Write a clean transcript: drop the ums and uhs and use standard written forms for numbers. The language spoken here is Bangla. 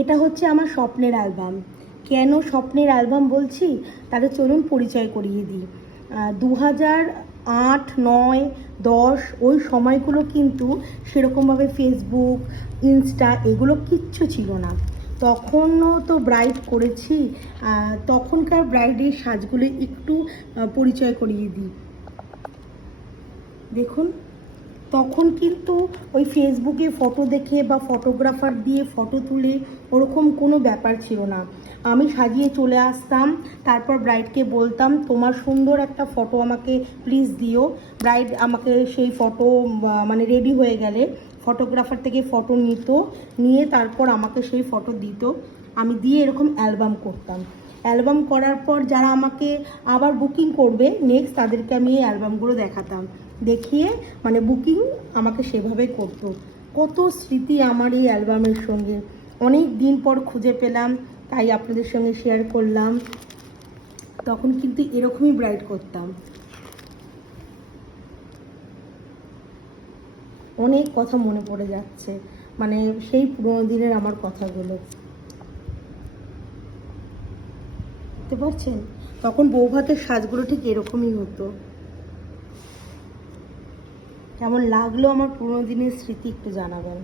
এটা হচ্ছে আমার স্বপ্নের অ্যালবাম। কেন স্বপ্নের অ্যালবাম বলছি, তাহলে চলুন পরিচয় করিয়ে দিই। 2008, 9, 10 ওই সময়গুলো কিন্তু সেরকমভাবে ফেসবুক, ইনস্টা এগুলো কিচ্ছু ছিল না। তখনও তো ব্রাইড করেছি। তখনকার ব্রাইডের সাজগুলো একটু পরিচয় করিয়ে দিই। দেখুন, তখন কিন্তু ওই ফেসবুকে ফটো দেখে বা ফটোগ্রাফার দিয়ে ফটো তুলে ওরকম কোনো ব্যাপার ছিল না। আমি সাজিয়ে চলে আসতাম, তারপর ব্রাইডকে বলতাম তোমার সুন্দর একটা ফটো আমাকে প্লিজ দিও। ব্রাইড আমাকে সেই ফটো মানে রেডি হয়ে গেলে ফটোগ্রাফার থেকে ফটো নিত, নিয়ে তারপর আমাকে সেই ফটো দিত, আমি দিয়ে এরকম অ্যালবাম করতাম। অ্যালবাম করার পর যারা আমাকে আবার বুকিং করবে নেক্সট, তাদেরকে আমি এই অ্যালবামগুলো দেখাতাম, দেখিয়ে মানে বুকিং আমাকে সেভাবে করতো। কত স্মৃতি আমার এই অ্যালবামের সঙ্গে, অনেক দিন পর খুঁজে পেলাম, তাই আপনাদের সঙ্গে শেয়ার করলাম। তখন কিন্তু এরকমই ব্রাইড করতাম। অনেক কথা মনে পড়ে যাচ্ছে, মানে সেই পুরোনো দিনের আমার কথাগুলো, বুঝতে পারছেন? তখন বৌভাতের সাজগুলো ঠিক এরকমই হতো। কেমন লাগলো আমার পুরোনো দিনের স্মৃতি একটু জানাবেন।